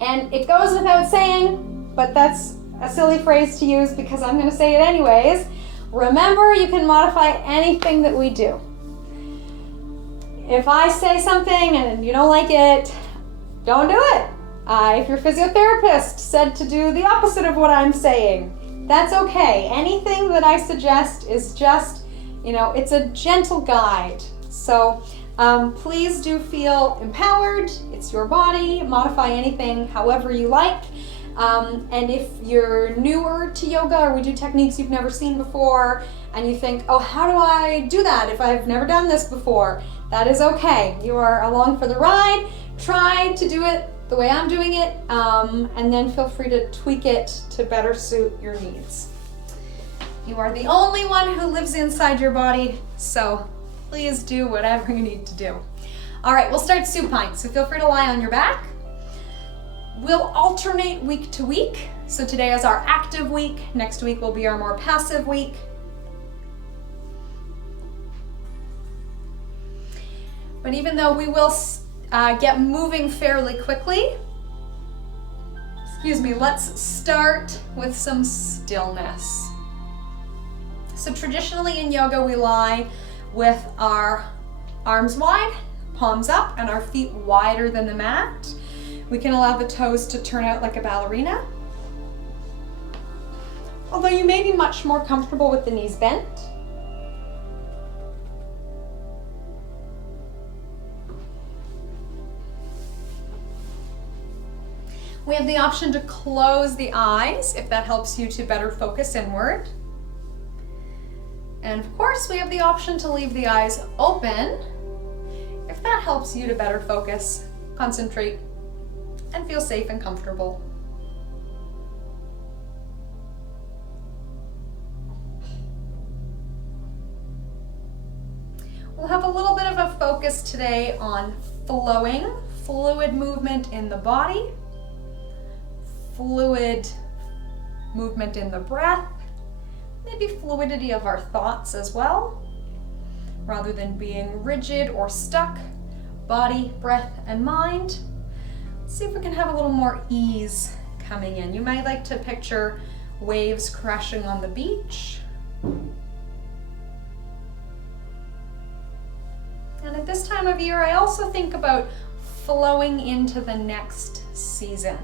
And it goes without saying, but that's a silly phrase to use because I'm going to say it anyways. Remember, you can modify anything that we do. If I say something and you don't like it, don't do it. If your physiotherapist said to do the opposite of what I'm saying, that's okay. Anything that I suggest is just, it's a gentle guide. So please do feel empowered. It's your body. Modify anything however you like. And if you're newer to yoga or we do techniques you've never seen before and you think, oh, how do I do that if I've never done this before? That is okay. You are along for the ride. Try to do it the way I'm doing it, and then feel free to tweak it to better suit your needs. You are the only one who lives inside your body, so please do whatever you need to do. All right, we'll start supine, so feel free to lie on your back. We'll alternate week to week. So today is our active week. Next week will be our more passive week. But even though we will get moving fairly quickly, let's start with some stillness. So traditionally in yoga, we lie with our arms wide, palms up, and our feet wider than the mat. We can allow the toes to turn out like a ballerina. Although you may be much more comfortable with the knees bent. We have the option to close the eyes if that helps you to better focus inward. And of course, we have the option to leave the eyes open if that helps you to better focus, concentrate, and feel safe and comfortable. We'll have a little bit of a focus today on flowing, fluid movement in the body, fluid movement in the breath, maybe fluidity of our thoughts as well, rather than being rigid or stuck, body, breath, and mind. Let's see if we can have a little more ease coming in. You might like to picture waves crashing on the beach. And at this time of year, I also think about flowing into the next season.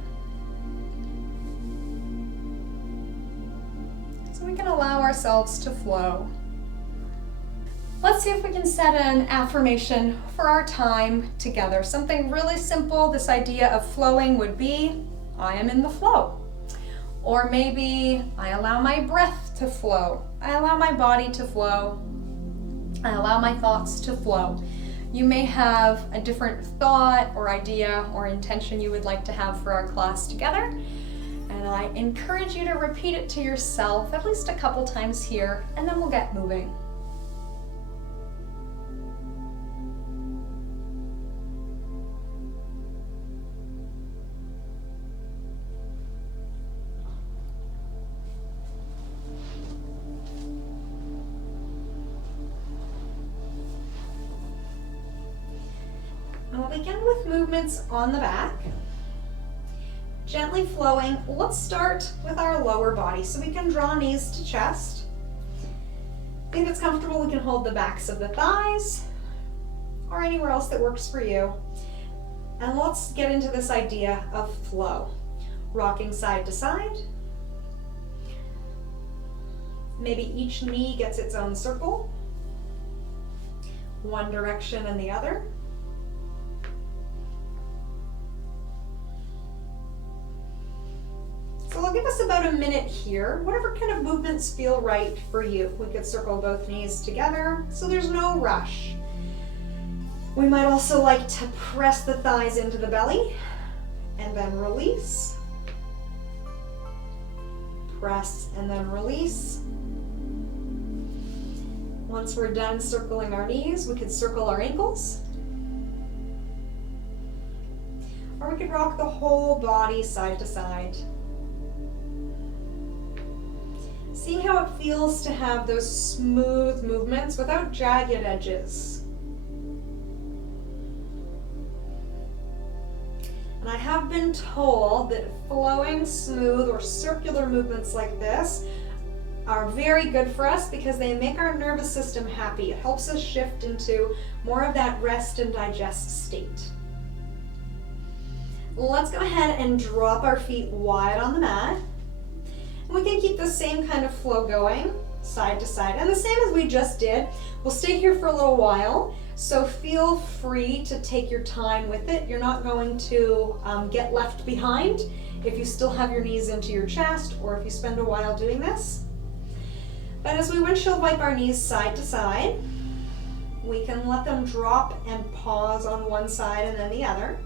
So we can allow ourselves to flow. Let's see if we can set an affirmation for our time together. Something really simple. This idea of flowing would be, I am in the flow. Or maybe, I allow my breath to flow. I allow my body to flow. I allow my thoughts to flow. You may have a different thought or idea or intention you would like to have for our class together. And I encourage you to repeat it to yourself at least a couple times here, and then we'll get moving. We'll begin with movements on the back. Gently flowing. Let's start with our lower body. So we can draw knees to chest. If it's comfortable, we can hold the backs of the thighs or anywhere else that works for you. And let's get into this idea of flow. Rocking side to side. Maybe each knee gets its own circle. One direction and the other. So I'll give us about a minute here. Whatever kind of movements feel right for you. We could circle both knees together, so there's no rush. We might also like to press the thighs into the belly and then release. Press and then release. Once we're done circling our knees, we could circle our ankles. Or we could rock the whole body side to side. Seeing how it feels to have those smooth movements without jagged edges. And I have been told that flowing, smooth, or circular movements like this are very good for us because they make our nervous system happy. It helps us shift into more of that rest and digest state. Let's go ahead and drop our feet wide on the mat. And we can keep the same kind of flow going, side to side. And the same as we just did, we'll stay here for a little while. So feel free to take your time with it. You're not going to get left behind if you still have your knees into your chest or if you spend a while doing this. But as we windshield wipe our knees side to side, we can let them drop and pause on one side and then the other.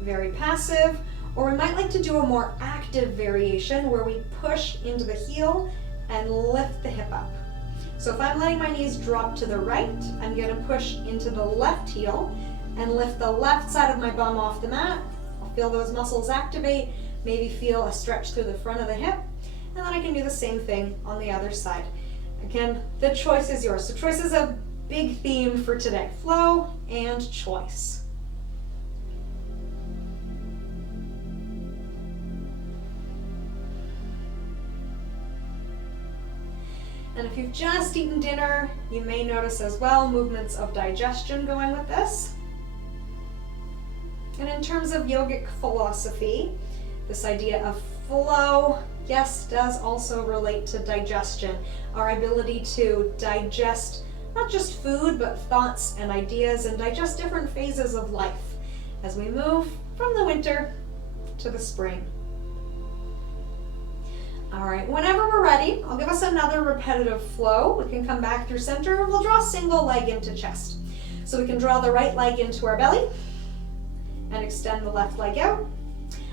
Very passive. Or we might like to do a more active variation where we push into the heel and lift the hip up. So if I'm letting my knees drop to the right, I'm going to push into the left heel and lift the left side of my bum off the mat. I'll feel those muscles activate, maybe feel a stretch through the front of the hip. And then I can do the same thing on the other side. Again, the choice is yours. So choice is a big theme for today. Flow and choice. And if you've just eaten dinner, you may notice as well movements of digestion going with this. And in terms of yogic philosophy, this idea of flow, yes, does also relate to digestion. Our ability to digest not just food, but thoughts and ideas, and digest different phases of life as we move from the winter to the spring. All right, whenever we're ready, I'll give us another repetitive flow. We can come back through center. We'll draw single leg into chest. So we can draw the right leg into our belly and extend the left leg out.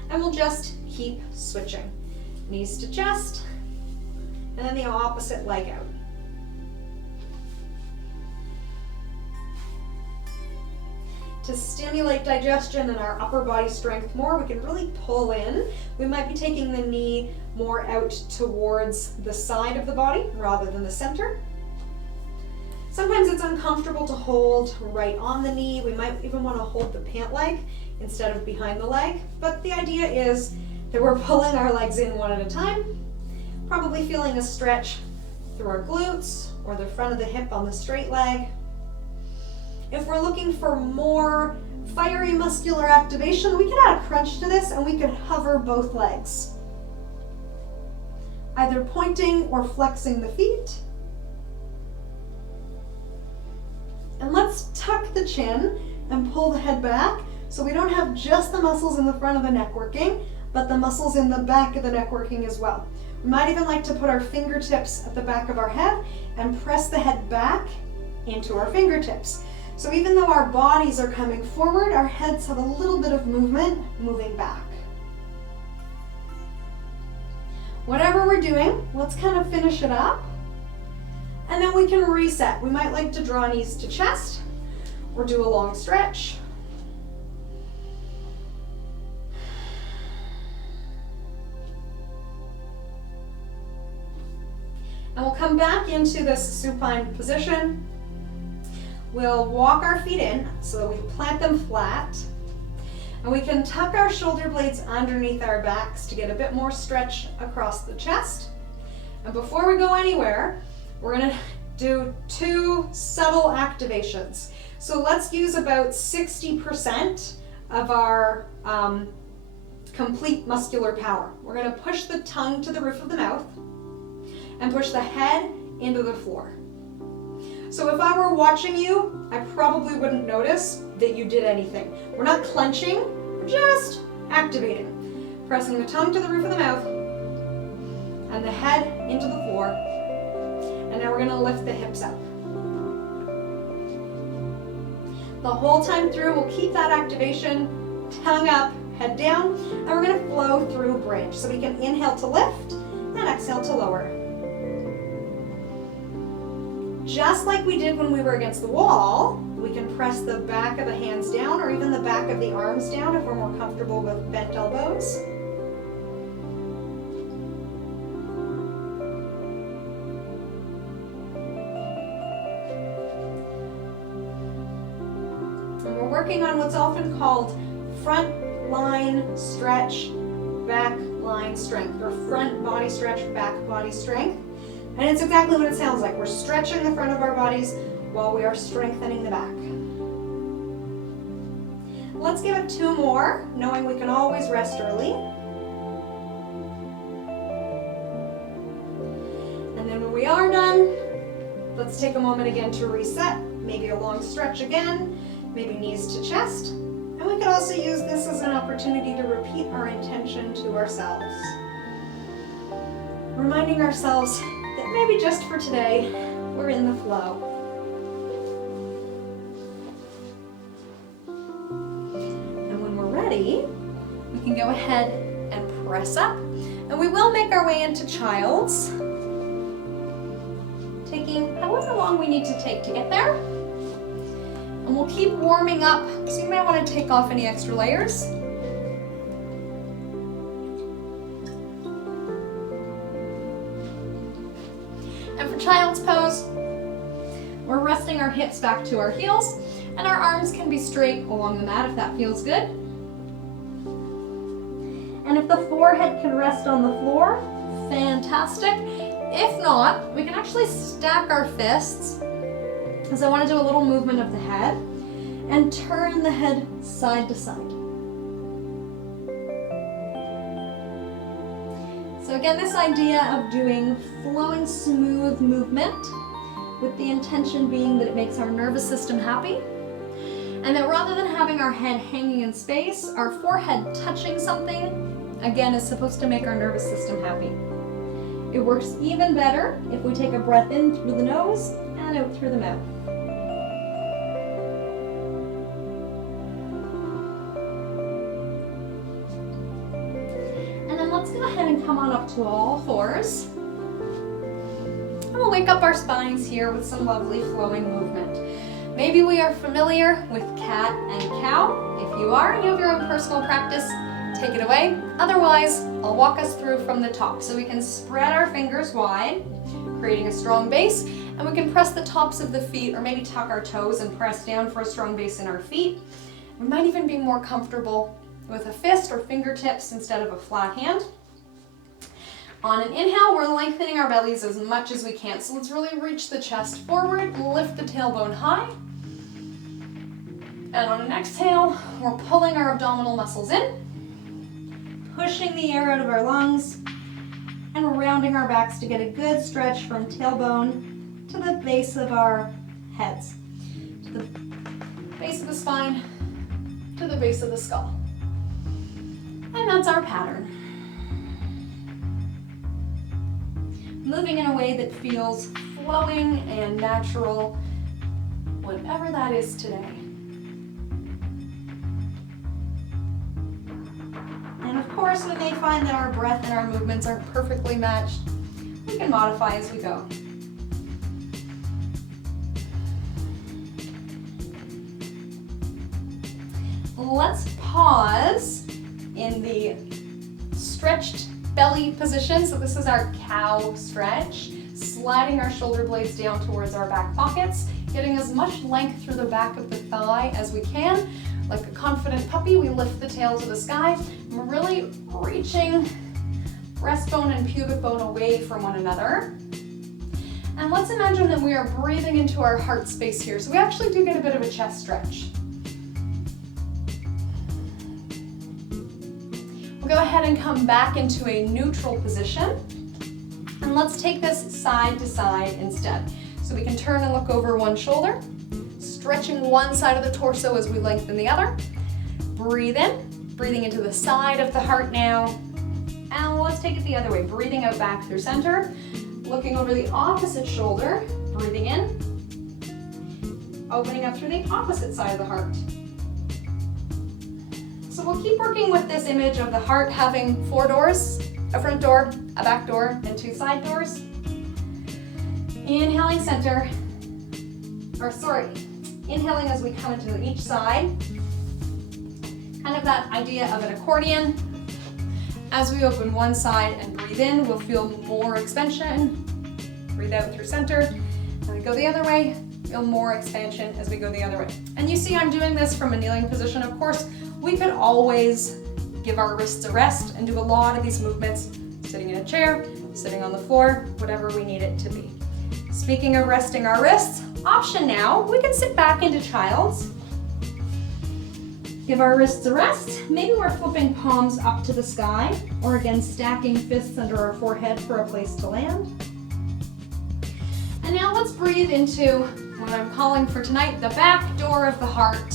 And we'll just keep switching. Knees to chest, and then the opposite leg out. To stimulate digestion and our upper body strength more, we can really pull in. We might be taking the knee more out towards the side of the body rather than the center. Sometimes it's uncomfortable to hold right on the knee. We might even want to hold the pant leg instead of behind the leg. But the idea is that we're pulling our legs in one at a time, probably feeling a stretch through our glutes or the front of the hip on the straight leg. If we're looking for more fiery muscular activation, we can add a crunch to this and we can hover both legs, either pointing or flexing the feet. And let's tuck the chin and pull the head back so we don't have just the muscles in the front of the neck working, but the muscles in the back of the neck working as well. We might even like to put our fingertips at the back of our head and press the head back into our fingertips. So even though our bodies are coming forward, our heads have a little bit of movement moving back. Whatever we're doing, let's kind of finish it up. And then we can reset. We might like to draw knees to chest or do a long stretch. And we'll come back into this supine position. We'll walk our feet in so that we plant them flat. And we can tuck our shoulder blades underneath our backs to get a bit more stretch across the chest. And before we go anywhere, we're going to do 2 subtle activations. So let's use about 60% of our complete muscular power. We're going to push the tongue to the roof of the mouth and push the head into the floor. So if I were watching you, I probably wouldn't notice that you did anything. We're not clenching, we're just activating. Pressing the tongue to the roof of the mouth and the head into the floor. And now we're going to lift the hips up. The whole time through, we'll keep that activation, tongue up, head down, and we're going to flow through bridge. So we can inhale to lift and exhale to lower. Just like we did when we were against the wall, we can press the back of the hands down or even the back of the arms down if we're more comfortable with bent elbows. And we're working on what's often called front line, stretch, back, line, strength, or front body stretch, back body strength. And it's exactly what it sounds like. We're stretching the front of our bodies while we are strengthening the back. Let's give it 2 more, knowing we can always rest early. And then when we are done, let's take a moment again to reset. Maybe a long stretch again, maybe knees to chest. And we could also use this as an opportunity to repeat our intention to ourselves. Reminding ourselves that maybe just for today, we're in the flow. And when we're ready, we can go ahead and press up. And we will make our way into child's, taking however long we need to take to get there. And we'll keep warming up, so you might want to take off any extra layers. And for child's pose, we're resting our hips back to our heels, and our arms can be straight along the mat if that feels good. And if the forehead can rest on the floor, fantastic. If not, we can actually stack our fists, because I want to do a little movement of the head, and turn the head side to side. So again, this idea of doing flowing, smooth movement with the intention being that it makes our nervous system happy, and that rather than having our head hanging in space, our forehead touching something, again, is supposed to make our nervous system happy. It works even better if we take a breath in through the nose and out through the mouth. And then let's go ahead and come on up to all fours. And we'll wake up our spines here with some lovely flowing movement. Maybe we are familiar with cat and cow. If you are and you have your own personal practice, take it away. Otherwise, I'll walk us through from the top. So we can spread our fingers wide, creating a strong base, and we can press the tops of the feet, or maybe tuck our toes and press down for a strong base in our feet. We might even be more comfortable with a fist or fingertips instead of a flat hand. On an inhale, we're lengthening our bellies as much as we can. So let's really reach the chest forward, lift the tailbone high. And on an exhale, we're pulling our abdominal muscles in, pushing the air out of our lungs, and rounding our backs to get a good stretch from tailbone to the base of our heads, to the base of the spine, to the base of the skull. And that's our pattern. Moving in a way that feels flowing and natural, whatever that is today. And of course, we may find that our breath and our movements aren't perfectly matched. We can modify as we go. Let's pause in the stretched belly position. So this is our cow stretch, sliding our shoulder blades down towards our back pockets, getting as much length through the back of the thigh as we can. Like a confident puppy, we lift the tail to the sky, and we're really reaching breastbone and pubic bone away from one another. And let's imagine that we are breathing into our heart space here. So we actually do get a bit of a chest stretch. We'll go ahead and come back into a neutral position. And let's take this side to side instead. So we can turn and look over one shoulder, stretching one side of the torso as we lengthen the other. Breathe in, breathing into the side of the heart now. And let's take it the other way, breathing out back through center, looking over the opposite shoulder, breathing in, opening up through the opposite side of the heart. So we'll keep working with this image of the heart having 4 doors, a front door, a back door, and 2 side doors. Inhaling center, inhaling as we come into each side. Kind of that idea of an accordion. As we open one side and breathe in, we'll feel more expansion. Breathe out through center. And we go the other way, feel more expansion as we go the other way. And you see I'm doing this from a kneeling position. Of course, We could always give our wrists a rest and do a lot of these movements sitting in a chair, sitting on the floor, whatever we need it to be. Speaking of resting our wrists, option now, we can sit back into child's. Give our wrists a rest. Maybe we're flipping palms up to the sky, or again, stacking fists under our forehead for a place to land. And now let's breathe into what I'm calling for tonight, the back door of the heart.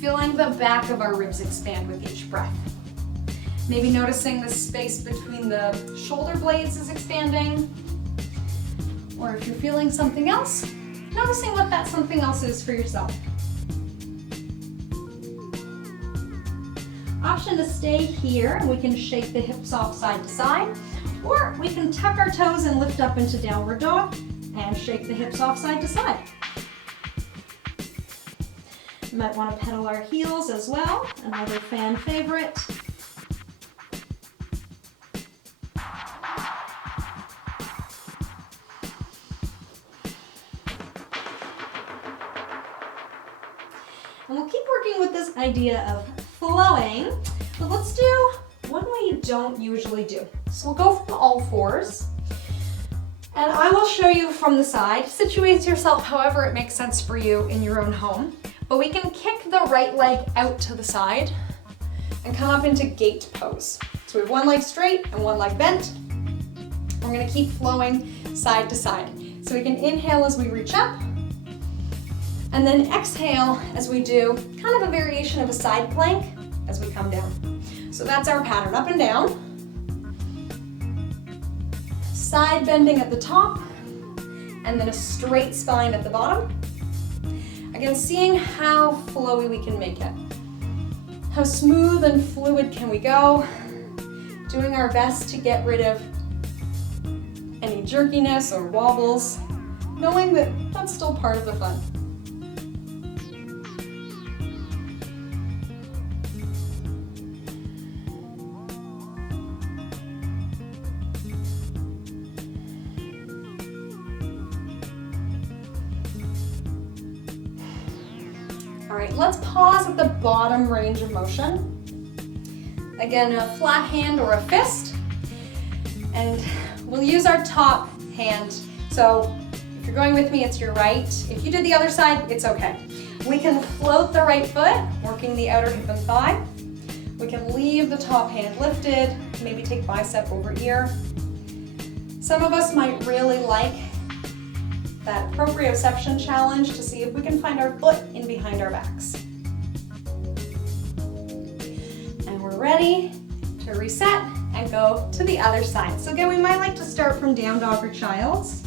Feeling the back of our ribs expand with each breath. Maybe noticing the space between the shoulder blades is expanding. Or if you're feeling something else, noticing what that something else is for yourself. Option to stay here, and we can shake the hips off side to side, or we can tuck our toes and lift up into downward dog and shake the hips off side to side. You might want to pedal our heels as well, another fan favorite. And we'll keep working with this idea of flowing, but let's do one way you don't usually do. So we'll go from all fours, and I will show you from the side. Situate yourself however it makes sense for you in your own home, but we can kick the right leg out to the side and come up into gate pose. So we have one leg straight and one leg bent. We're gonna keep flowing side to side. So we can inhale as we reach up, and then exhale as we do kind of a variation of a side plank as we come down. So that's our pattern, up and down. Side bending at the top, and then a straight spine at the bottom. Again, seeing how flowy we can make it. How smooth and fluid can we go? Doing our best to get rid of any jerkiness or wobbles, knowing that that's still part of the fun. All right, let's pause at the bottom range of motion. Again, a flat hand or a fist. And we'll use our top hand. So if you're going with me, it's your right. If you did the other side, it's okay. We can float the right foot, working the outer hip and thigh. We can leave the top hand lifted, maybe take bicep over ear. Some of us might really like that proprioception challenge to see if we can find our foot in behind our backs. And we're ready to reset and go to the other side. So again, we might like to start from down dog or child's.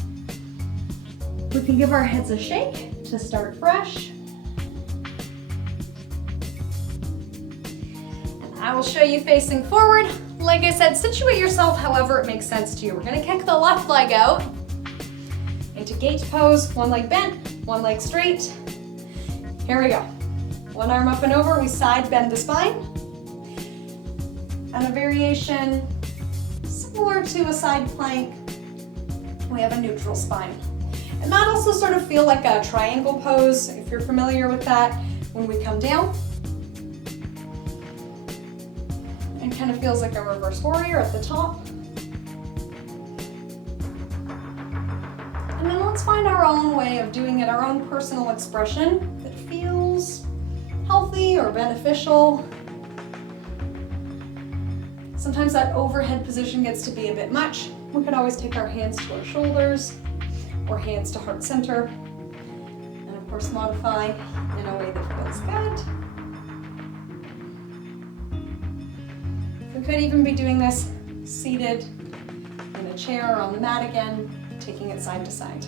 We can give our heads a shake to start fresh. And I will show you facing forward. Like I said, situate yourself however it makes sense to you. We're gonna kick the left leg out into gate pose, one leg bent, one leg straight. Here we go. One arm up and over, we side bend the spine. And a variation similar to a side plank, we have a neutral spine. And that also sort of feel like a triangle pose, if you're familiar with that, when we come down. And kind of feels like a reverse warrior at the top. And then let's find our own way of doing it, our own personal expression that feels healthy or beneficial. Sometimes that overhead position gets to be a bit much. We could always take our hands to our shoulders or hands to heart center. And of course modify in a way that feels good. We could even be doing this seated in a chair or on the mat again, taking it side to side.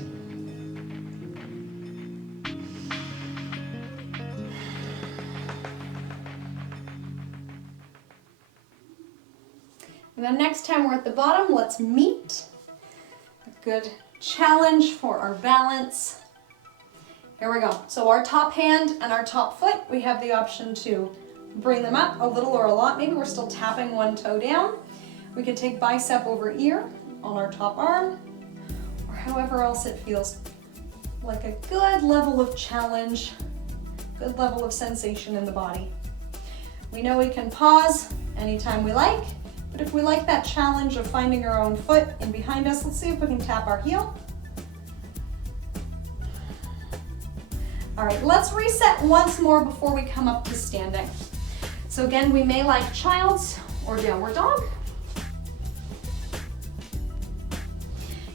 And then next time we're at the bottom, let's meet. A good challenge for our balance. Here we go. So our top hand and our top foot, we have the option to bring them up a little or a lot. Maybe we're still tapping one toe down. We could take bicep over ear on our top arm, or however else it feels like a good level of challenge, good level of sensation in the body. We know we can pause anytime we like, but if we like that challenge of finding our own foot in behind us, let's see if we can tap our heel. All right, let's reset once more before we come up to standing. So again, we may like child's or downward dog.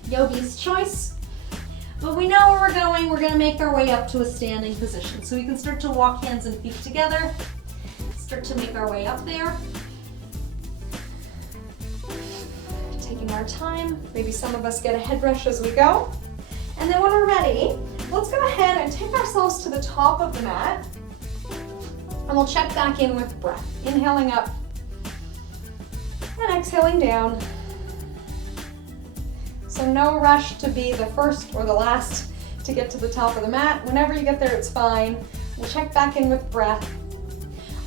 Yogi's choice. But we know where we're going. We're going to make our way up to a standing position. So we can start to walk hands and feet together. Start to make our way up there. Taking our time. Maybe some of us get a head brush as we go. And then when we're ready, let's go ahead and take ourselves to the top of the mat. And we'll check back in with breath. Inhaling up and exhaling down. So no rush to be the first or the last to get to the top of the mat. Whenever you get there, it's fine. We'll check back in with breath.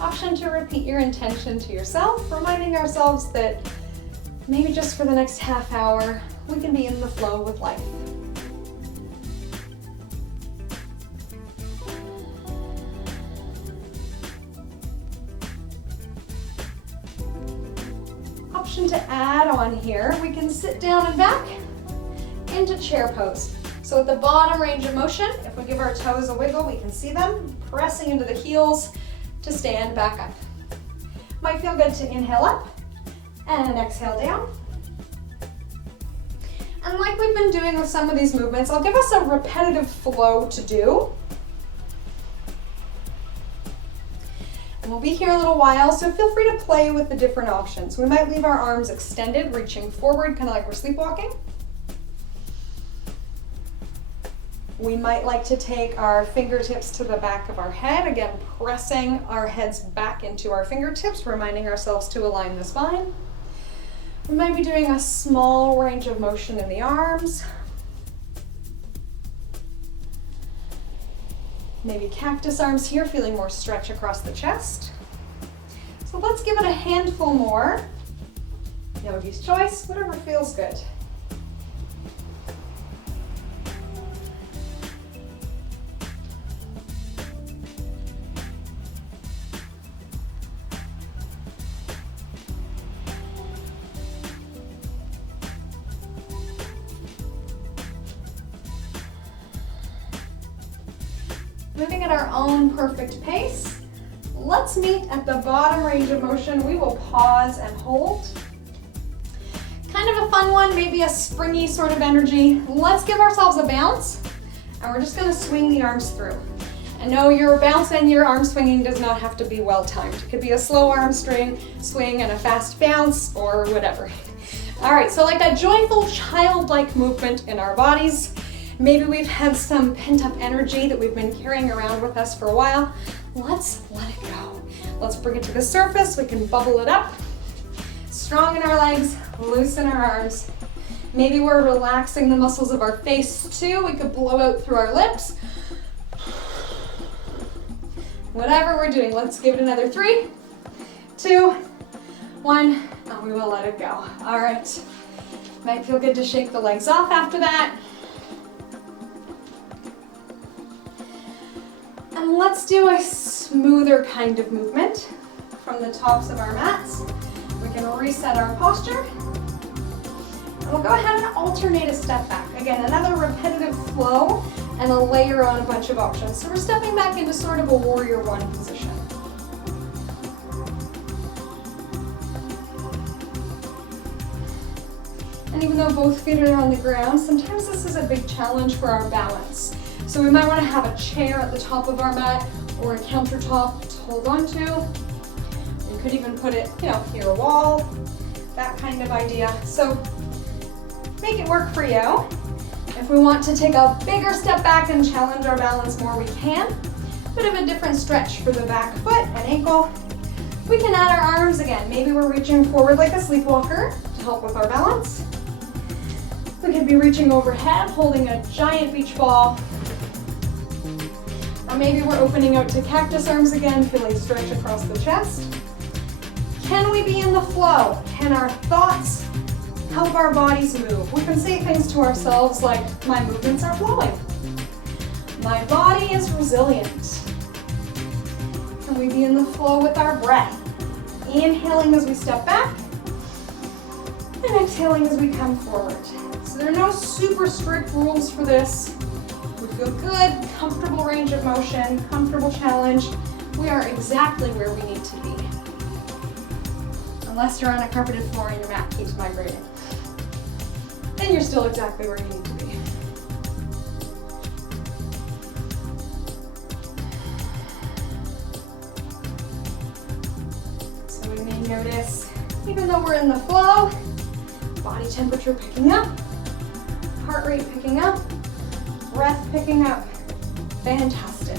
Option to repeat your intention to yourself, reminding ourselves that maybe just for the next half hour, we can be in the flow with life. Option to add on here, we can sit down and back into chair pose. So at the bottom range of motion, if we give our toes a wiggle, we can see them pressing into the heels to stand back up. Might feel good to inhale up and exhale down. And like we've been doing with some of these movements, I'll give us a repetitive flow to do. And we'll be here a little while, so feel free to play with the different options. We might leave our arms extended, reaching forward, kind of like we're sleepwalking. We might like to take our fingertips to the back of our head, again, pressing our heads back into our fingertips, reminding ourselves to align the spine. We might be doing a small range of motion in the arms. Maybe cactus arms here, feeling more stretch across the chest. So let's give it a handful more. Yogi's choice, whatever feels good. Moving at our own perfect pace. Let's meet at the bottom range of motion. We will pause and hold. Kind of a fun one, maybe a springy sort of energy. Let's give ourselves a bounce, and we're just gonna swing the arms through. And no, your bounce and your arm swinging does not have to be well timed. It could be a slow arm swing and a fast bounce or whatever. All right, so like that joyful, childlike movement in our bodies. Maybe we've had some pent-up energy that we've been carrying around with us for a while. Let's let it go. Let's bring it to the surface. We can bubble it up. Strong in our legs, loosen our arms. Maybe we're relaxing the muscles of our face too. We could blow out through our lips. Whatever we're doing, let's give it another 3, 2, 1, and we will let it go. All right. Might feel good to shake the legs off after that. And let's do a smoother kind of movement from the tops of our mats. We can reset our posture. And we'll go ahead and alternate a step back. Again, another repetitive flow and a layer on a bunch of options. So we're stepping back into sort of a warrior one position. And even though both feet are on the ground, sometimes this is a big challenge for our balance. So we might want to have a chair at the top of our mat or a countertop to hold on to. We could even put it, near a wall, that kind of idea. So make it work for you. If we want to take a bigger step back and challenge our balance more, we can. Bit of a different stretch for the back foot and ankle. We can add our arms again. Maybe we're reaching forward like a sleepwalker to help with our balance. We could be reaching overhead, holding a giant beach ball. Or maybe we're opening out to cactus arms again, feeling stretch across the chest. Can we be in the flow? Can our thoughts help our bodies move? We can say things to ourselves like, my movements are flowing. My body is resilient. And and we be in the flow with our breath. Inhaling as we step back, and exhaling as we come forward. So there are no super strict rules for this. We feel good, comfortable range of motion, comfortable challenge. We are exactly where we need to be. Unless you're on a carpeted floor and your mat keeps migrating. Then you're still exactly where you need to be. So we may notice, even though we're in the flow, body temperature picking up, heart rate picking up, breath picking up. Fantastic.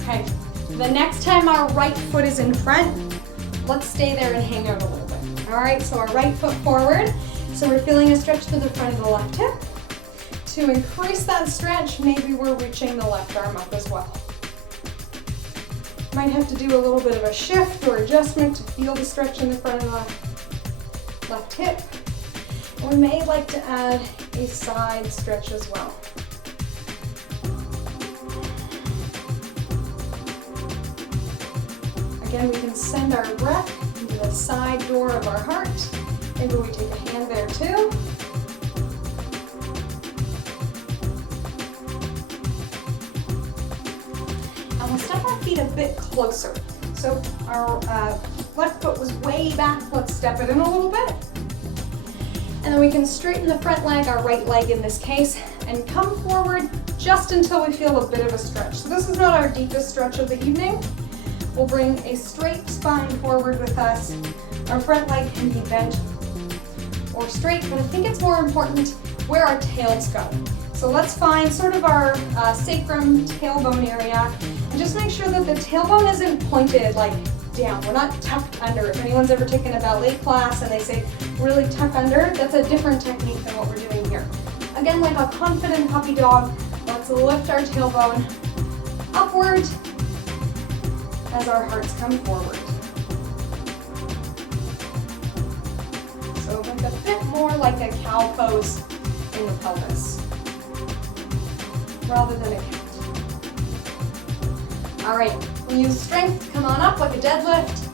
Okay, the next time our right foot is in front, let's stay there and hang out a little bit. All right, so our right foot forward. So we're feeling a stretch through the front of the left hip. To increase that stretch, maybe we're reaching the left arm up as well. Might have to do a little bit of a shift or adjustment to feel the stretch in the front of the left hip. We may like to add a side stretch as well. Again, we can send our breath into the side door of our heart. Maybe we take a hand there too. And we'll step our feet a bit closer. So our left foot was way back. Let's step it in a little bit. And then we can straighten the front leg, our right leg in this case, and come forward just until we feel a bit of a stretch. So this is not our deepest stretch of the evening. We'll bring a straight spine forward with us. Our front leg can be bent or straight, but I think it's more important where our tails go. So let's find sort of our sacrum tailbone area and just make sure that the tailbone isn't pointed like down. We're not tucked under. If anyone's ever taken a ballet class and they say really tuck under, that's a different technique than what we're doing here. Again, like a confident puppy dog, let's lift our tailbone upward as our hearts come forward. So think a bit more like a cow pose in the pelvis, rather than a cat. All right, we use strength to come on up like a deadlift.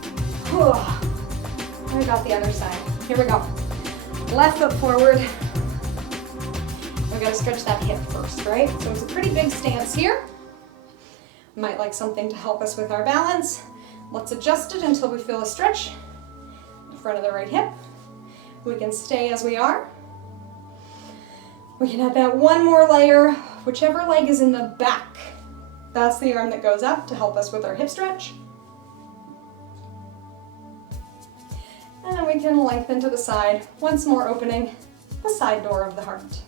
I got the other side. Here we go. Left foot forward. We've got to stretch that hip first, right? So it's a pretty big stance here. Might like something to help us with our balance. Let's adjust it until we feel a stretch in front of the right hip. We can stay as we are. We can add that one more layer, whichever leg is in the back. That's the arm that goes up to help us with our hip stretch. And then we can lengthen to the side, once more opening the side door of the heart.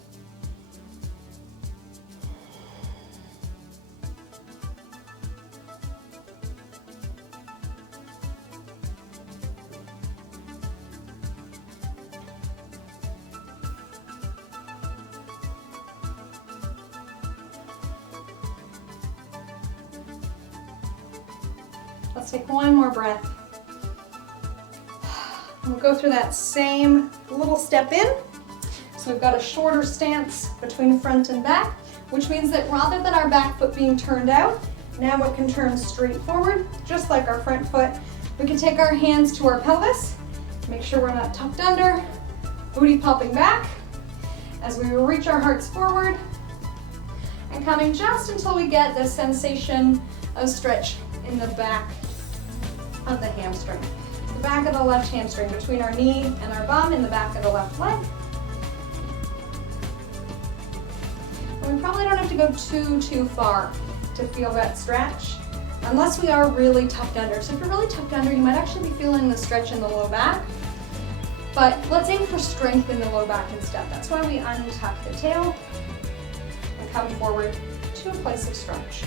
Let's take one more breath. We'll go through that same little step in. So we've got a shorter stance between front and back, which means that rather than our back foot being turned out, now it can turn straight forward, just like our front foot. We can take our hands to our pelvis, make sure we're not tucked under, booty popping back as we reach our hearts forward, and coming just until we get the sensation of stretch in the back of the hamstring. The back of the left hamstring between our knee and our bum in the back of the left leg. And we probably don't have to go too far to feel that stretch, unless we are really tucked under. So if you're really tucked under, you might actually be feeling the stretch in the low back. But let's aim for strength in the low back instead. That's why we untuck the tail and come forward to a place of stretch.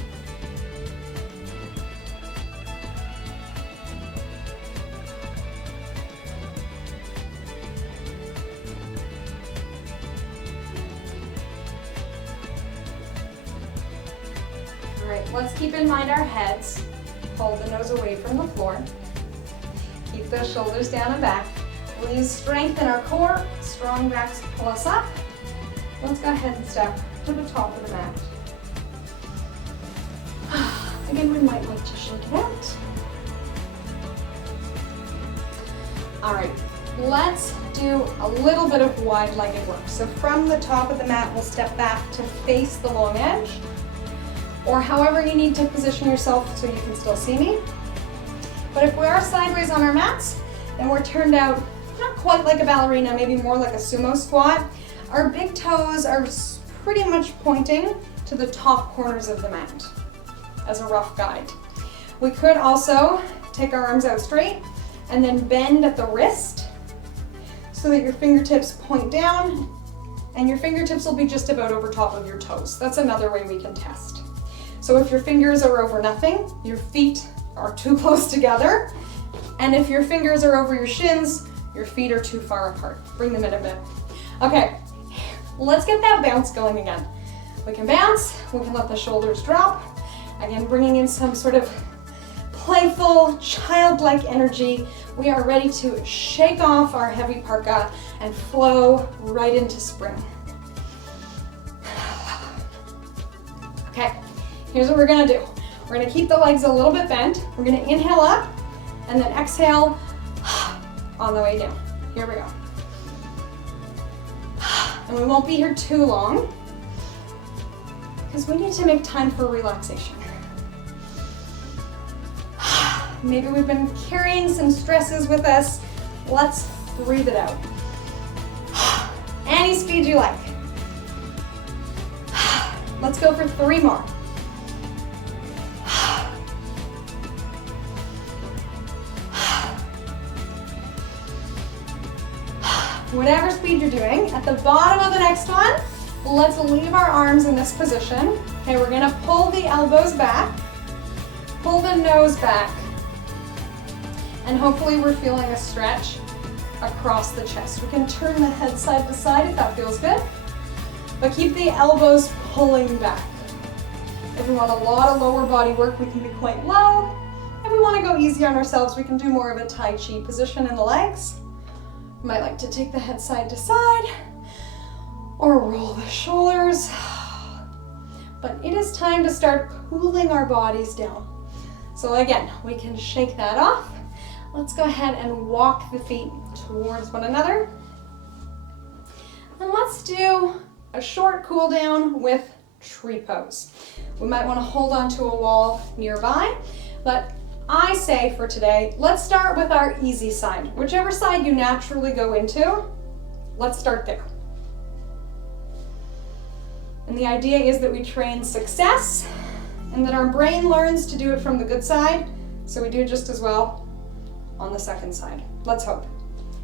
Let's keep in mind our heads. Hold the nose away from the floor. Keep those shoulders down and back. We'll use strength in our core. Strong backs pull us up. Let's go ahead and step to the top of the mat. Again, we might like to shake it out. All right, let's do a little bit of wide-legged work. So from the top of the mat, we'll step back to face the long edge, or however you need to position yourself so you can still see me. But if we are sideways on our mats, then we're turned out not quite like a ballerina, maybe more like a sumo squat. Our big toes are pretty much pointing to the top corners of the mat as a rough guide. We could also take our arms out straight and then bend at the wrist so that your fingertips point down, and your fingertips will be just about over top of your toes. That's another way we can test. So if your fingers are over nothing, your feet are too close together, and if your fingers are over your shins, your feet are too far apart. Bring them in a bit. Okay, let's get that bounce going again. We can bounce, we can let the shoulders drop. Again, bringing in some sort of playful, childlike energy. We are ready to shake off our heavy parka and flow right into spring. Okay, here's what we're gonna do. We're gonna keep the legs a little bit bent. We're gonna inhale up and then exhale on the way down. Here we go. And we won't be here too long because we need to make time for relaxation. Maybe we've been carrying some stresses with us. Let's breathe it out. Any speed you like. Let's go for 3 more. Whatever speed you're doing, at the bottom of the next one, let's leave our arms in this position. Okay, we're gonna pull the elbows back, pull the nose back, and hopefully we're feeling a stretch across the chest. We can turn the head side to side if that feels good, but keep the elbows pulling back. If we want a lot of lower body work, we can be quite low. If we want to go easy on ourselves, we can do more of a Tai Chi position in the legs. You might like to take the head side to side or roll the shoulders. But it is time to start cooling our bodies down. So again, we can shake that off. Let's go ahead and walk the feet towards one another. And let's do a short cool down with tree pose. We might want to hold onto a wall nearby, but I say for today, let's start with our easy side. Whichever side you naturally go into, let's start there. And the idea is that we train success and that our brain learns to do it from the good side, so we do just as well on the second side. Let's hope.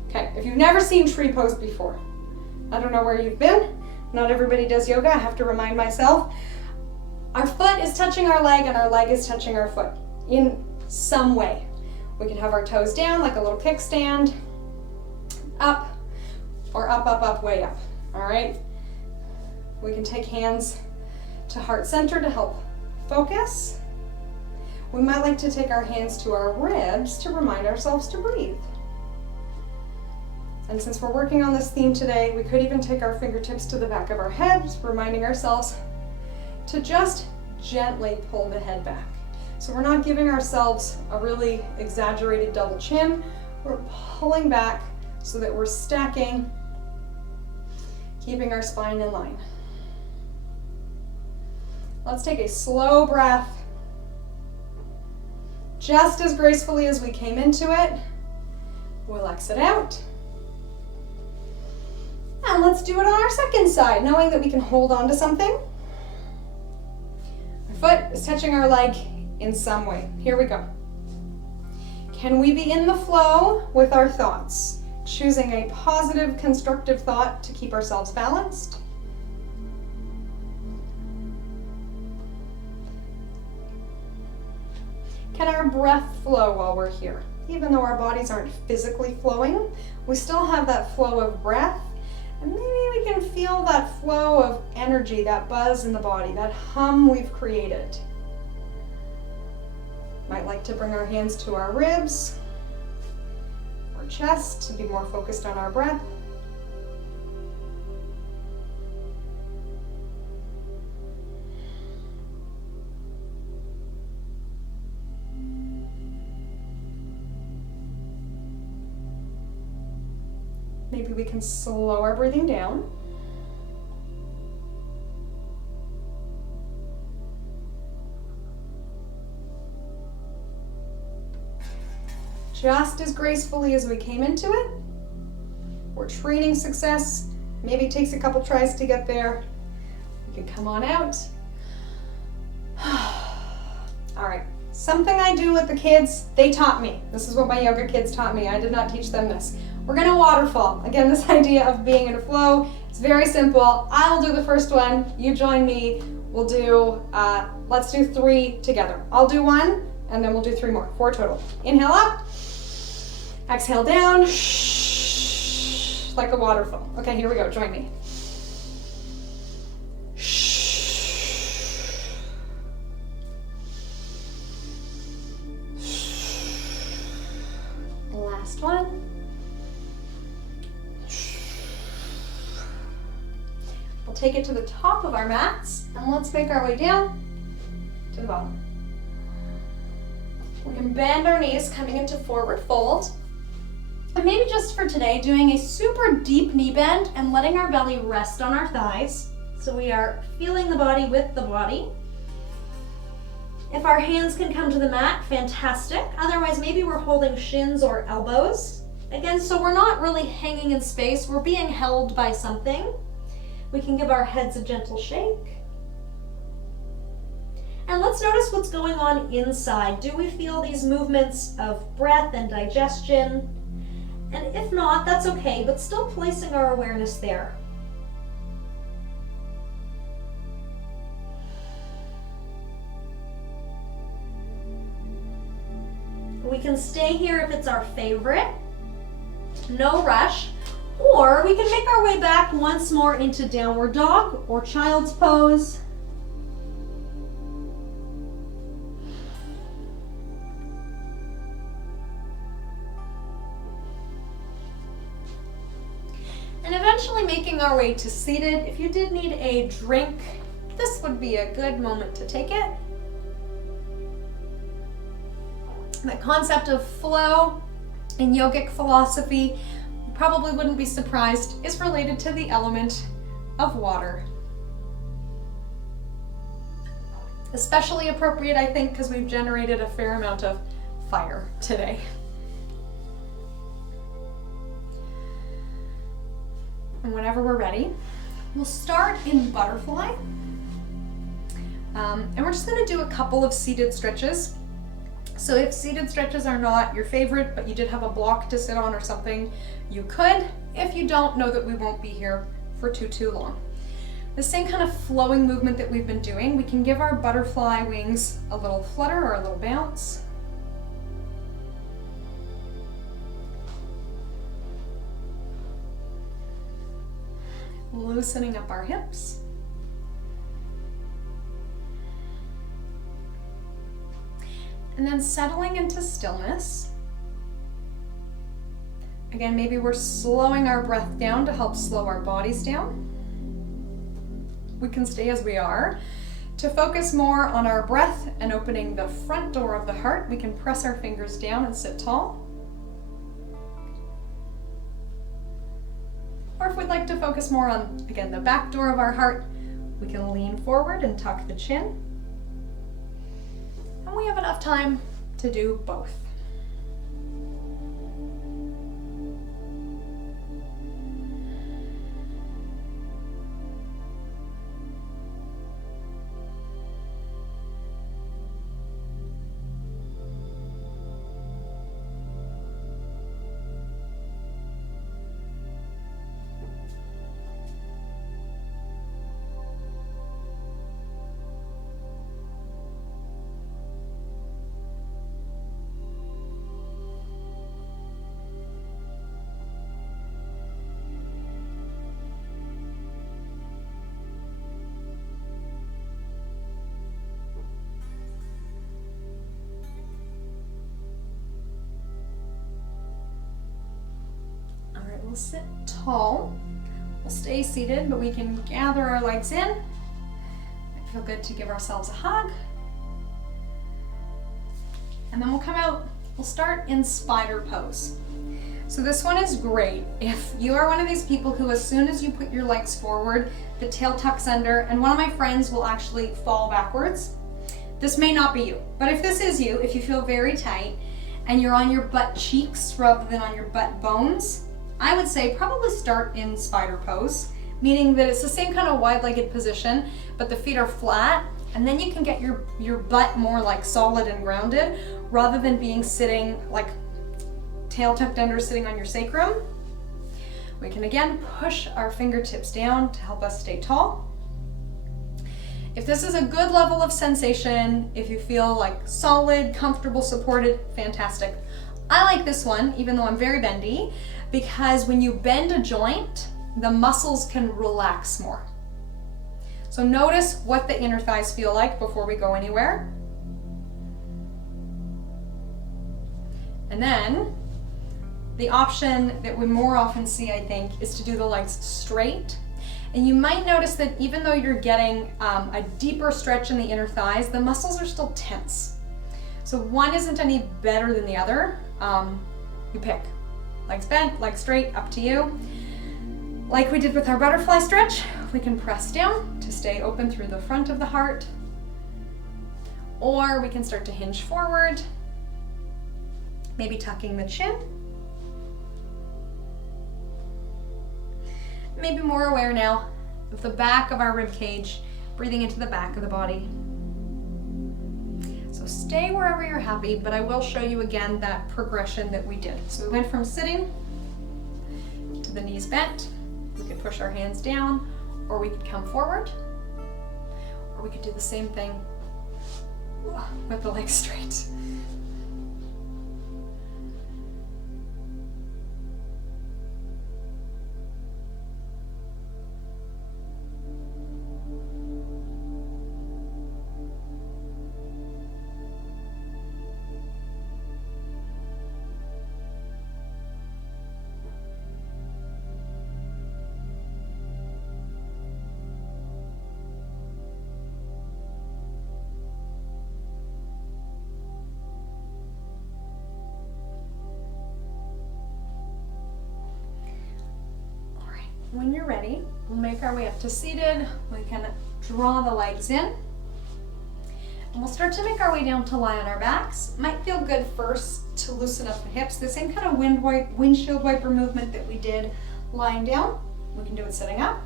Okay, if you've never seen tree pose before, I don't know where you've been. Not everybody does yoga, I have to remind myself. Our foot is touching our leg and our leg is touching our foot in some way. We can have our toes down like a little kickstand, up, or up, up, up, way up, all right? We can take hands to heart center to help focus. We might like to take our hands to our ribs to remind ourselves to breathe. And since we're working on this theme today, we could even take our fingertips to the back of our heads, reminding ourselves to just gently pull the head back. So we're not giving ourselves a really exaggerated double chin. We're pulling back so that we're stacking, keeping our spine in line. Let's take a slow breath, just as gracefully as we came into it. We'll exit out. And let's do it on our second side, knowing that we can hold on to something. Our foot is touching our leg in some way. Here we go. Can we be in the flow with our thoughts, choosing a positive, constructive thought to keep ourselves balanced? Can our breath flow while we're here? Even though our bodies aren't physically flowing, we still have that flow of breath. And maybe we can feel that flow of energy, that buzz in the body, that hum we've created. might like to bring our hands to our ribs or chest to be more focused on our breath. Maybe we can slow our breathing down. Just as gracefully as we came into it. We're training success. Maybe it takes a couple tries to get there. We can come on out. All right, something I do with the kids, they taught me. This is what my yoga kids taught me. I did not teach them this. We're gonna waterfall. Again, this idea of being in a flow, it's very simple. I will do the first one, you join me. We'll do, let's do 3 together. I'll do 1, and then we'll do 3 more, 4 total. Inhale up, exhale down, like a waterfall. Okay, here we go, join me. Last one. We'll take it to the top of our mats and let's make our way down to the bottom. We can bend our knees coming into forward fold. And maybe just for today, doing a super deep knee bend and letting our belly rest on our thighs. So we are feeling the body with the body. If our hands can come to the mat, fantastic. Otherwise, maybe we're holding shins or elbows. Again, so we're not really hanging in space, we're being held by something. We can give our heads a gentle shake. And let's notice what's going on inside. Do we feel these movements of breath and digestion? And if not, that's okay, but still placing our awareness there. We can stay here if it's our favorite. No rush. Or we can make our way back once more into downward dog or child's pose. And eventually making our way to seated. If you did need a drink, this would be a good moment to take it. The concept of flow in yogic philosophy, you probably wouldn't be surprised, is related to the element of water. Especially appropriate, I think, because we've generated a fair amount of fire today. And whenever we're ready, we'll start in butterfly. And we're just going to do a couple of seated stretches. So if seated stretches are not your favorite, but you did have a block to sit on or something, you could. If you don't, know that we won't be here for too long. The same kind of flowing movement that we've been doing, we can give our butterfly wings a little flutter or a little bounce. Loosening up our hips. And then settling into stillness. Again, maybe we're slowing our breath down to help slow our bodies down. We can stay as we are. To focus more on our breath and opening the front door of the heart, we can press our fingers down and sit tall. Or if we'd like to focus more on, again, the back door of our heart, we can lean forward and tuck the chin. And we have enough time to do both. we'll sit tall. We'll stay seated, but we can gather our legs in. Might feel good to give ourselves a hug. And then we'll come out, we'll start in spider pose. So this one is great if you are one of these people who, as soon as you put your legs forward, the tail tucks under, and one of my friends will actually fall backwards. This may not be you, but if this is you, if you feel very tight and you're on your butt cheeks rather than on your butt bones, I would say probably start in spider pose, meaning that it's the same kind of wide-legged position, but the feet are flat, and then you can get your butt more like solid and grounded rather than being sitting like tail tucked under, sitting on your sacrum. We can again push our fingertips down to help us stay tall. If this is a good level of sensation, if you feel like solid, comfortable, supported, fantastic. I like this one, even though I'm very bendy, because when you bend a joint, the muscles can relax more. So notice what the inner thighs feel like before we go anywhere. And then the option that we more often see, I think, is to do the legs straight. And you might notice that even though you're getting a deeper stretch in the inner thighs, the muscles are still tense. So one isn't any better than the other. You pick. Legs bent, legs straight, up to you. Like we did with our butterfly stretch, we can press down to stay open through the front of the heart. Or we can start to hinge forward, maybe tucking the chin. Maybe more aware now of the back of our rib cage, breathing into the back of the body. So stay wherever you're happy, but I will show you again that progression that we did. So we went from sitting to the knees bent. We could push our hands down, or we could come forward, or we could do the same thing with the legs straight. When you're ready, we'll make our way up to seated. We can draw the legs in. And we'll start to make our way down to lie on our backs. Might feel good first to loosen up the hips. The same kind of windshield wiper movement that we did lying down. We can do it sitting up.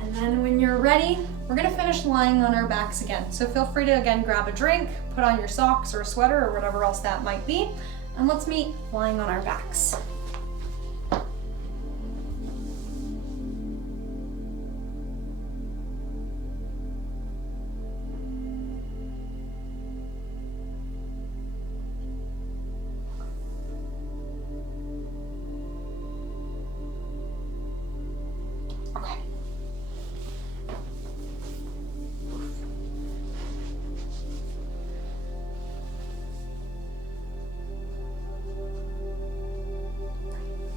And then when you're ready, we're gonna finish lying on our backs again. So feel free to again grab a drink, put on your socks or a sweater or whatever else that might be. And let's meet lying on our backs. Okay.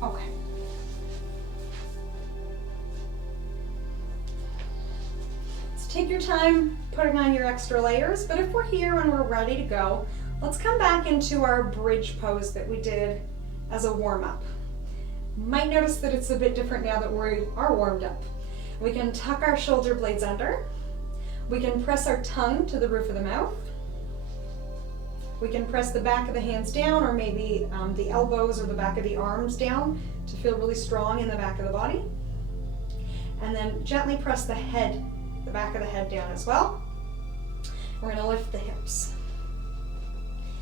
Okay. So take your time putting on your extra layers, but if we're here and we're ready to go, let's come back into our bridge pose that we did as a warm-up. You might notice that it's a bit different now that we are warmed up. We can tuck our shoulder blades under. We can press our tongue to the roof of the mouth. We can press the back of the hands down, or maybe the elbows or the back of the arms down to feel really strong in the back of the body. And then gently press the head, the back of the head down as well. We're gonna lift the hips.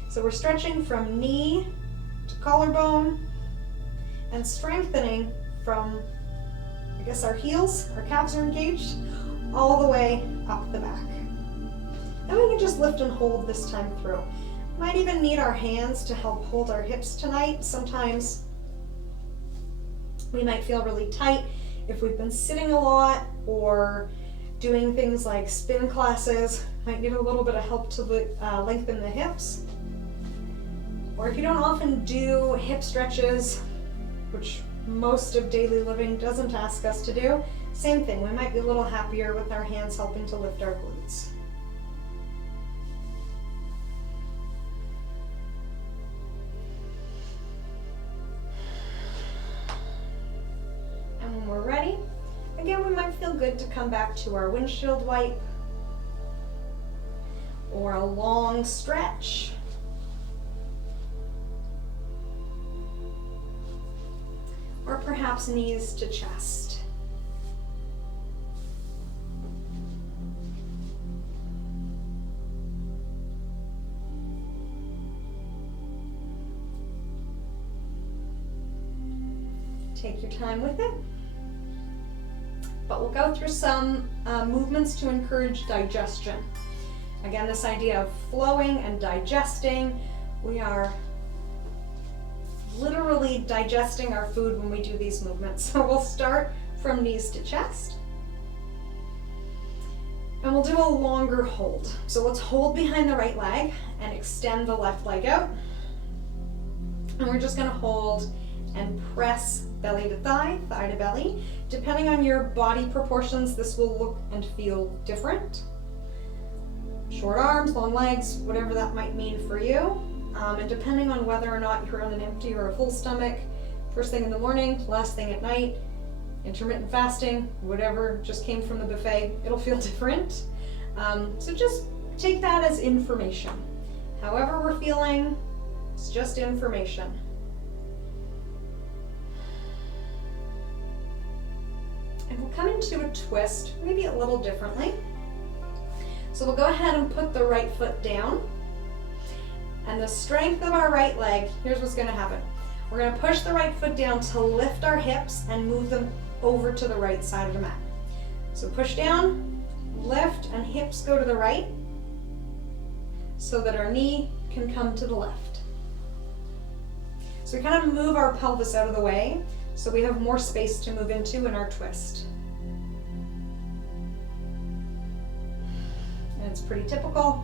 So we're stretching from knee to collarbone and strengthening from, I guess, our heels, our calves are engaged, all the way up the back. And we can just lift and hold this time through. Might even need our hands to help hold our hips tonight. Sometimes we might feel really tight if we've been sitting a lot or doing things like spin classes. Might need a little bit of help to lengthen the hips. Or if you don't often do hip stretches, which most of daily living doesn't ask us to do, same thing. We might be a little happier with our hands helping to lift our glutes. And when we're ready, again, we might feel good to come back to our windshield wipe or a long stretch. Or perhaps knees to chest. Take your time with it. But we'll go through some movements to encourage digestion. Again, this idea of flowing and digesting. We are literally digesting our food when we do these movements. So we'll start from knees to chest. And we'll do a longer hold. So let's hold behind the right leg and extend the left leg out. And we're just gonna hold and press belly to thigh, thigh to belly. Depending on your body proportions, this will look and feel different. Short arms, long legs, whatever that might mean for you. And depending on whether or not you're on an empty or a full stomach, first thing in the morning, last thing at night, intermittent fasting, whatever just came from the buffet, it'll feel different. So just take that as information. However we're feeling, it's just information. And we'll come into a twist, maybe a little differently. So we'll go ahead and put the right foot down. And the strength of our right leg, here's what's gonna happen. We're gonna push the right foot down to lift our hips and move them over to the right side of the mat. So push down, lift, and hips go to the right so that our knee can come to the left. So we kind of move our pelvis out of the way so we have more space to move into in our twist. And it's pretty typical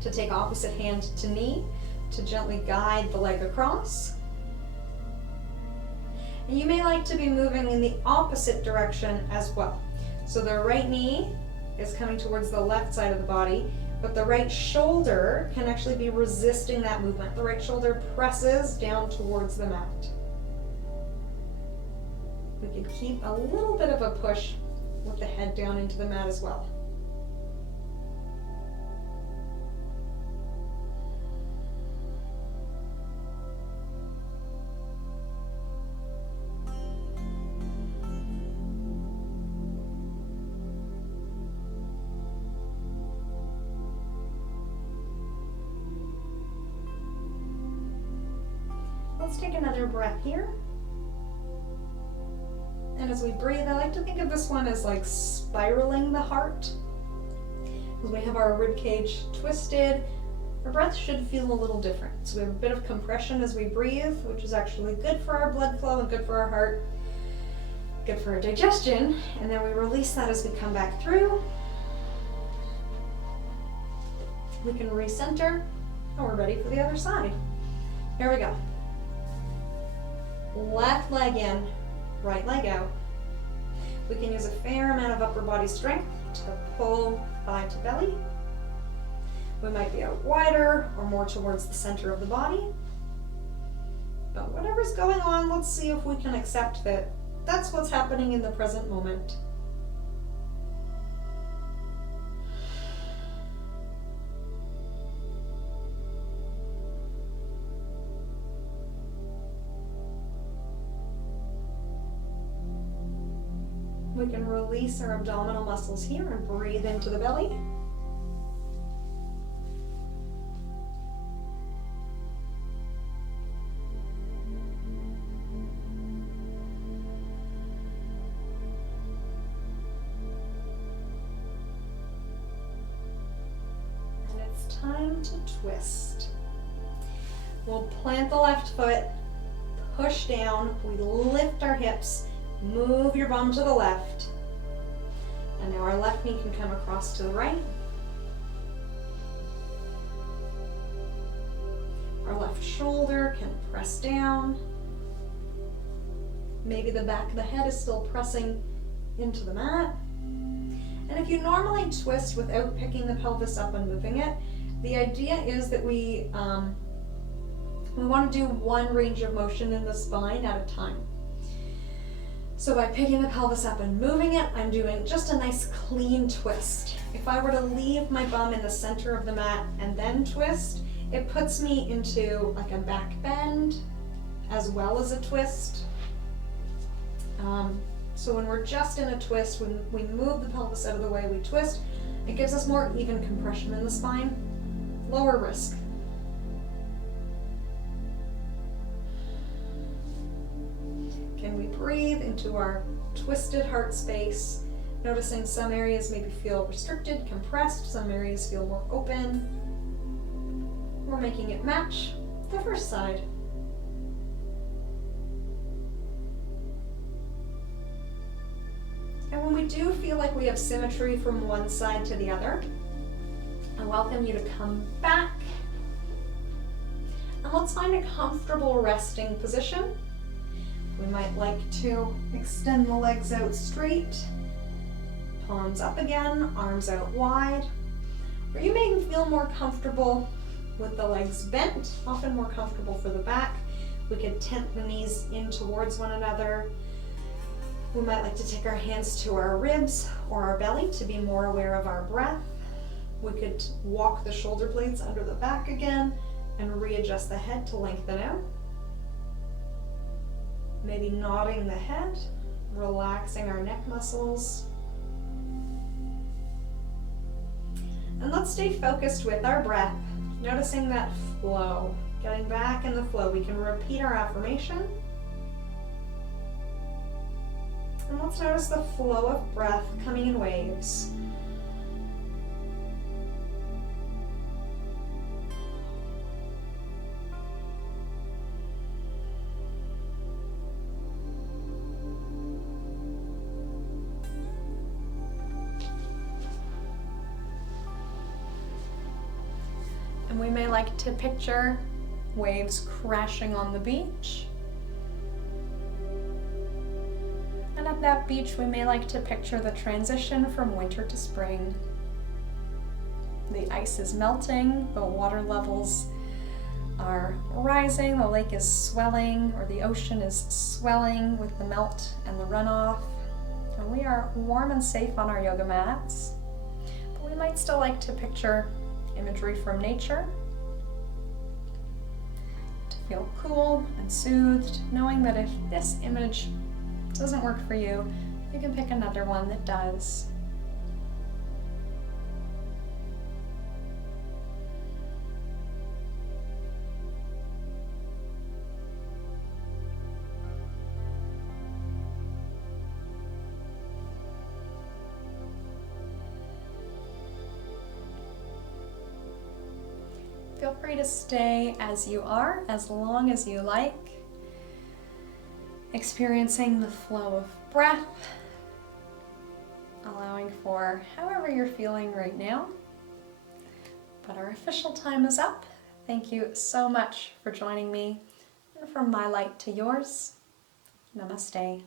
to take opposite hand to knee to gently guide the leg across. And you may like to be moving in the opposite direction as well. So the right knee is coming towards the left side of the body, but the right shoulder can actually be resisting that movement. The right shoulder presses down towards the mat. We could keep a little bit of a push with the head down into the mat as well. Let's take another breath here. And as we breathe, I like to think of this one as like spiraling the heart. As we have our rib cage twisted, our breath should feel a little different. So we have a bit of compression as we breathe, which is actually good for our blood flow and good for our heart, good for our digestion. And then we release that as we come back through. We can recenter, and we're ready for the other side. Here we go. Left leg in, right leg out. We can use a fair amount of upper body strength to pull thigh to belly. We might be out wider or more towards the center of the body. But whatever's going on, let's see if we can accept that that's what's happening in the present moment. We can release our abdominal muscles here and breathe into the belly. And it's time to twist. We'll plant the left foot, push down, we lift our hips, move your bum to the left. And now our left knee can come across to the right. shoulder can press down. Maybe the back of the head is still pressing into the mat. And if you normally twist without picking the pelvis up and moving it, the idea is that we want to do one range of motion in the spine at a time. So by picking the pelvis up and moving it, I'm doing just a nice clean twist. If I were to leave my bum in the center of the mat and then twist, it puts me into like a back bend as well as a twist. So when we're just in a twist, when we move the pelvis out of the way, we twist, it gives us more even compression in the spine, lower risk. Can we breathe into our twisted heart space, noticing some areas maybe feel restricted, compressed, some areas feel more open. We're making it match the first side. And when we do feel like we have symmetry from one side to the other, I welcome you to come back. And let's find a comfortable resting position. We might like to extend the legs out straight, palms up again, arms out wide. Or you may feel more comfortable with the legs bent, often more comfortable for the back. We could tent the knees in towards one another. We might like to take our hands to our ribs or our belly to be more aware of our breath. We could walk the shoulder blades under the back again and readjust the head to lengthen out. Maybe nodding the head, relaxing our neck muscles. And let's stay focused with our breath, noticing that flow, getting back in the flow. We can repeat our affirmation. And let's notice the flow of breath coming in waves. And we may like to picture waves crashing on the beach. And at that beach, we may like to picture the transition from winter to spring. The ice is melting, the water levels are rising, the lake is swelling, or the ocean is swelling with the melt and the runoff. And we are warm and safe on our yoga mats. But we might still like to picture imagery from nature, to feel cool and soothed, knowing that if this image doesn't work for you, you can pick another one that does. Feel free to stay as you are, as long as you like, experiencing the flow of breath, allowing for however you're feeling right now. But our official time is up. Thank you so much for joining me, and from my light to yours, namaste.